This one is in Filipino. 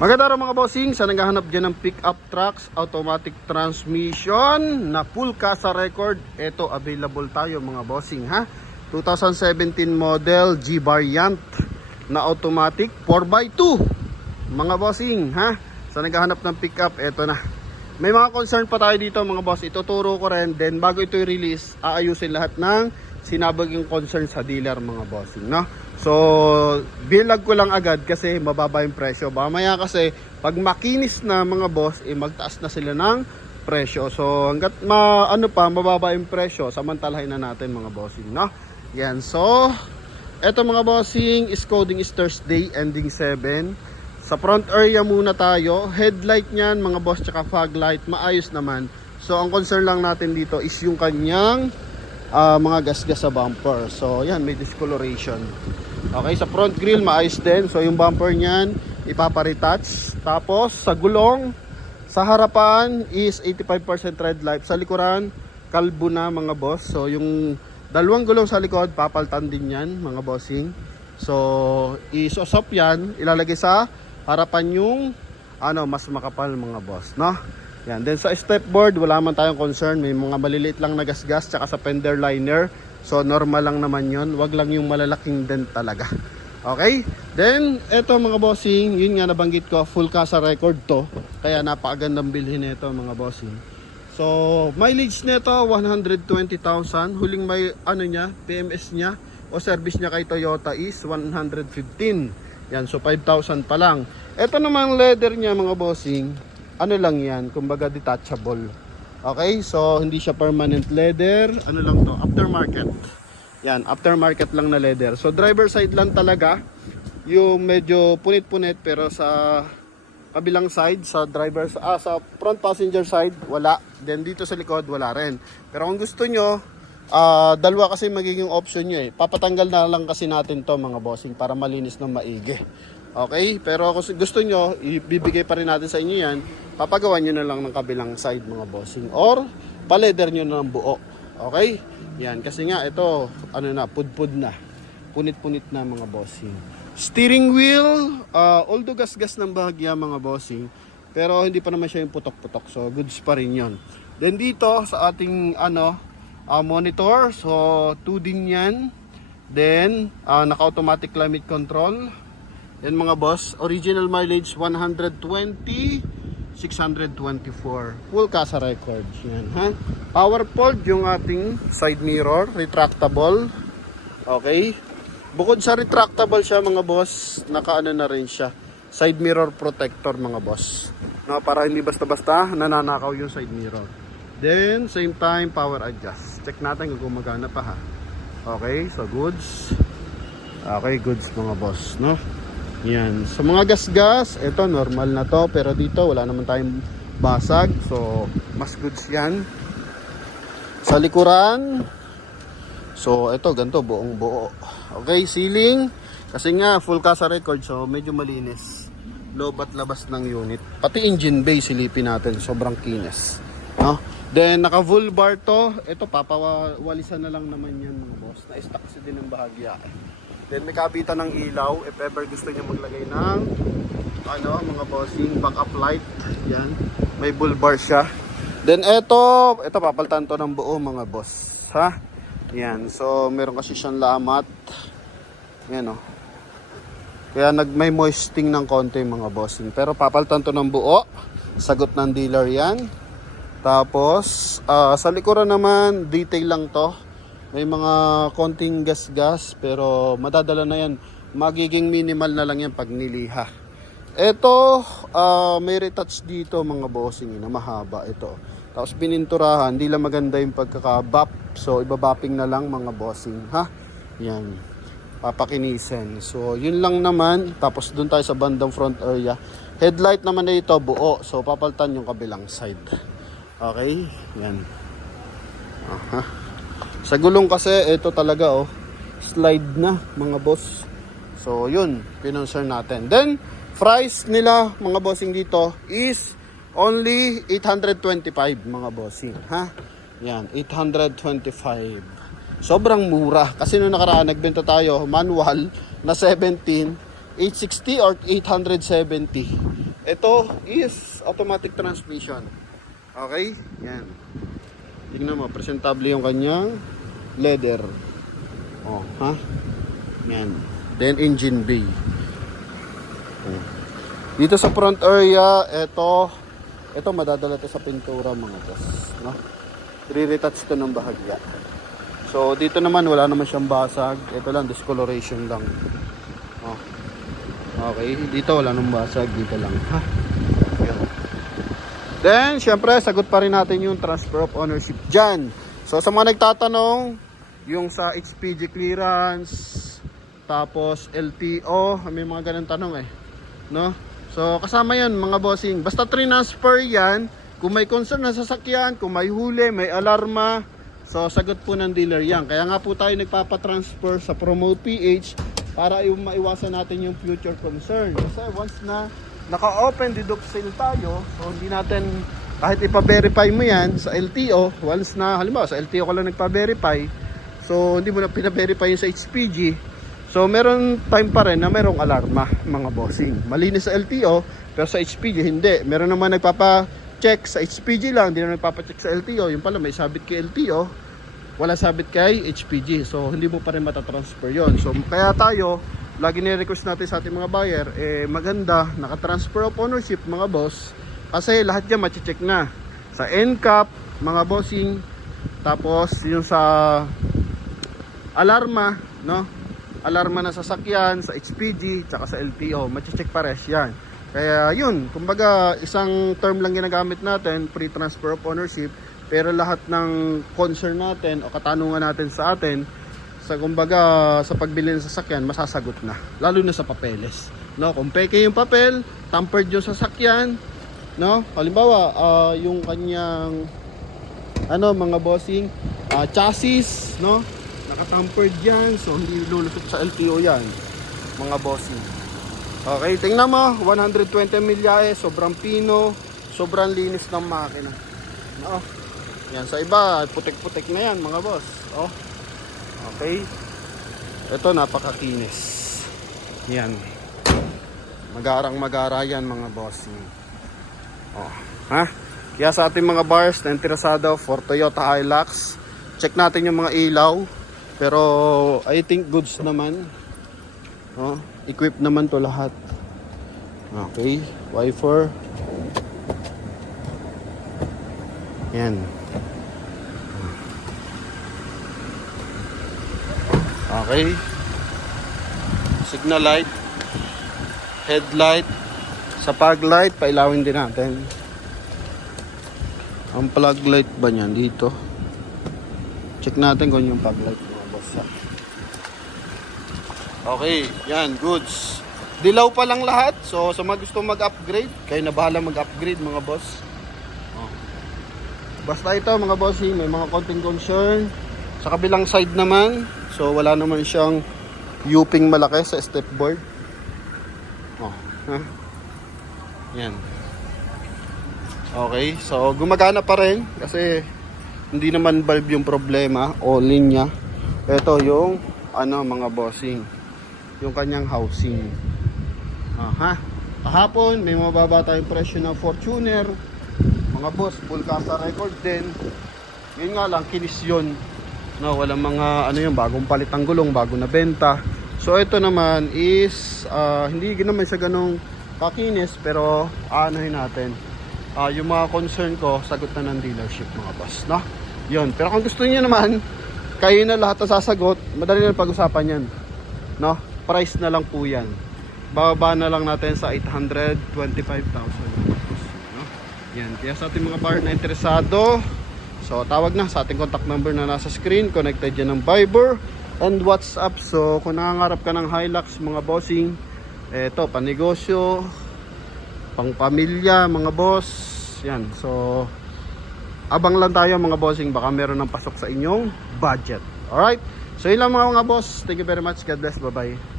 Maganda rin mga bossing sa naghahanap dyan ng pick-up trucks, automatic transmission na full kasa record. Ito available tayo mga bossing ha. 2017 model G variant na automatic 4x2 mga bossing ha. Sa naghahanap ng pick-up, ito na. May mga concern pa tayo dito mga boss. Ituturo ko rin. Then bago ito i-release, aayusin lahat ng sinabaging concern sa dealer mga bossing no. So, bilag ko lang agad kasi mababa yung presyo. Mamaya kasi, pag makinis na mga boss, magtaas na sila ng presyo. So, hanggat mababa yung presyo, samantalahin na natin mga bossing, no? Yan. So, eto mga bossing, is coding is Thursday, ending 7. Sa front area muna tayo. Headlight niyan, mga boss, tsaka fog light, maayos naman. So, ang concern lang natin dito is yung kanyang mga gas-gas sa bumper. So, yan, may discoloration. Okay, sa front grille maayos din. So yung bumper niyan ipapa-retouch. Tapos sa gulong sa harapan is 85% red light. Sa likuran kalbo na mga boss. So yung dalawang gulong sa likod papaltan din yan mga bossing. So isosop yan, ilalagay sa harapan yung mas makapal mga boss, no? Yan. Then sa step board wala man tayong concern, may mga maliliit lang na gas-gas tsaka sa fender liner. So normal lang naman yon, wag lang yung malalaking dent talaga. Okay? Then eto mga bossing, yun nga nabanggit ko, full kasa record to. Kaya napakagandang bilhin nito mga bossing. So mileage nito 120,000. Huling may PMS niya o service niya kay Toyota is 115. Yan, so 5,000 pa lang. Eto namang leather niya mga bossing, lang yan, kumbaga detachable. Okay, so hindi siya permanent leather, lang to, aftermarket. Yan, aftermarket lang na leather. So driver side lang talaga, yung medyo punit-punit, pero sa kabilang side, sa sa front passenger side, wala. Then dito sa likod, wala rin. Pero kung gusto nyo, dalawa kasi magiging option nyo eh. Papatanggal na lang kasi natin to mga bossing para malinis ng maigi. Okay, pero kung gusto nyo, ibibigay pa rin natin sa inyo yan. Papagawa nyo na lang ng kabilang side mga bossing. Or, paleder nyo na ng buo. Okay, yan. Kasi nga, ito, pudpud na. Punit-punit na mga bossing. Steering wheel, although gas-gas ng bahagya mga bossing. Pero hindi pa naman siya yung putok-putok. So, goods pa rin yun. Then dito, sa ating, monitor. So, 2 din yan. Then, naka-automatic climate control. Yan mga boss, original mileage 120, 624. Full kasa records yan, ha? Power fold yung ating side mirror, retractable. Okay? Bukod sa retractable siya mga boss, na rin siya. Side mirror protector mga boss. Para hindi basta-basta nananakaw yung side mirror. Then, same time, power adjust. Check natin kung gumagana pa ha. Okay, so goods. Okay, goods mga boss, no? Yan. Sa mga gas-gas, ito normal na to. Pero dito wala naman tayong basag. So, mas goods yan. Sa likuran, so ito ganito, buong buo. Okay, ceiling. Kasi nga, full kasa record. So, medyo malinis. Loob at labas ng unit. Pati engine bay, silipin natin. Sobrang kinis. No? Then, naka-full bar to. Ito, papawalisan na lang naman yan mga boss. Na-stock kasi din ng bahagya. Then may kabitan ng ilaw if ever gusto niyo maglagay ng mga bossing backup light. Yan. May bull bar siya. Then ito papalitan to ng buo mga boss, ha? Yan. So meron kasi siyang lamat. Yan oh. Kaya may moisting ng konti mga bossing. Pero papalitan to ng buo. Sagot ng dealer yan. Tapos sa likuran naman detail lang to. May mga konting gas-gas pero madadala na yan. Magiging minimal na lang yan pag niliha. Ito, may retouch dito mga bossing na mahaba ito. Tapos pininturahan, hindi lang maganda yung pagkakabap. So ibabapping na lang mga bossing, ha? Yan. Papakinisin. So yun lang naman. Tapos dun tayo sa bandang front area. Headlight naman na ito, buo. So papalitan yung kabilang side. Okay? Yan. Aha. Sa gulong kasi, ito talaga slide na mga boss. So yun, pinonsern natin. Then, price nila mga bossing dito is only 825 mga bossing, ha? Yan, 825. Sobrang mura. Kasi nung nakaraan, nagbenta tayo, manual na 17, 860 or 870. ito is automatic transmission. Okay? Yan. Tingnan mo, presentable yung kanyang leather. Oh, ha? Yan. Then engine bay. Oh. Dito sa front area, ito madadala to sa pintura mga boss, no? I-retouch to ng bahagya. So dito naman wala naman siyang basag. Ito lang discoloration lang. Oh. Okay, dito wala nang basag, dito lang. Ha? Yan. Then, syempre, sagot pa rin natin yung transfer of ownership dyan. So, sa mga nagtatanong, yung sa HPG clearance, tapos LTO, may mga ganun tanong eh. No? So, kasama yan mga bossing. Basta transfer yan, kung may concern na sasakyan, kung may huli, may alarma, so sagot po ng dealer yan. Kaya nga po tayo nagpapatransfer sa Promote PH para maiwasan natin yung future concern. Kasi once na naka-open deduct sale tayo, so hindi natin, kahit ipa-verify mo yan sa LTO, once na, halimbawa sa LTO ko lang nagpa-verify, so hindi mo na pina-verify yung sa HPG, so meron time pa rin na merong alarma mga bossing. Malinis sa LTO, pero sa HPG hindi. Meron naman nagpapa-check sa HPG lang, hindi na nagpapa-check sa LTO. Yung pala may sabit kay LTO, wala sabit kay HPG, so hindi mo pa rin matatransfer yon. So kaya tayo lagi ni-request natin sa ating mga buyer, maganda naka-transfer of ownership mga boss, kasi lahat yan mache-check na sa NCAP mga bossing, tapos yung sa alarma, no, alarma na sasakyan sa HPG tsaka sa LTO, mache-check pares yan. Kaya yun, kumbaga isang term lang ginagamit natin, free transfer of ownership, pero lahat ng concern natin o katanungan natin sa atin, sa kumbaga sa pagbili ng sasakyan, masasagot na, lalo na sa papeles, no? Kung peke yung papel, tampered yung sasakyan, no, halimbawa yung kanyang mga bossing chassis, no, nakatampered yan, so hindi lulusot sa LTO yan mga bossing. Okay, tingnan mo, 120 milyahe, sobrang pino, sobrang linis ng makina, no? Yan, sa iba putik-putik na yan mga boss. Oh, okay. Ito napakakinis. Yan. Magarang-magara yan mga bossing. Oh, ha? Kaya sa ating mga buyers na interesado for Toyota Hilux, check natin yung mga ilaw. Pero I think goods naman. Oh, equipped naman to lahat. Okay, wiper. Yan. Okay. Signal light, headlight, sa fog light, pailawin din natin. Ang fog light ba niyan dito? Check natin kung yung fog light mga boss. Okay, yan, goods. Dilaw pa lang lahat. So sa mga gusto mag-upgrade, kayo na bahala mag-upgrade mga boss. Oh. Basta ito mga bossing, may mga konting concern. Sa kabilang side naman, so wala naman siyang U-ping malaki sa step board. Oh, ha? Yan. Okay, so gumagana pa rin kasi hindi naman valve yung problema o linya. Ito yung mga bossing, yung kanyang housing. Ha? Kahapon may mababa tayong presyo ng Fortuner. Mga boss, full kasa record din. Ngayon nga lang, kinis yun. No, walang mga bagong palit ang gulong, bago na benta. So ito naman is hindi naman siya ganong kakinis, pero aanahin natin. Yung mga concern ko, sagot na ng dealership mga boss, no? Yun. Pero kung gusto niyo naman, kayo na lahat na sasagot, madali na pag-usapan yan, no? Price na lang po yan. Bababa na lang natin sa 825,000, no? Yan. Kaya sa ating mga buyer na interesado, so tawag na sa ating contact number na nasa screen. Connected yan ng Viber and WhatsApp. So kung nangangarap ka ng Hilux mga bossing, eto, panegosyo, pang pamilya mga boss, yan. So abang lang tayo mga bossing, baka meron ng pasok sa inyong budget. Alright, so yun lang mga boss. Thank you very much. God bless. Bye bye.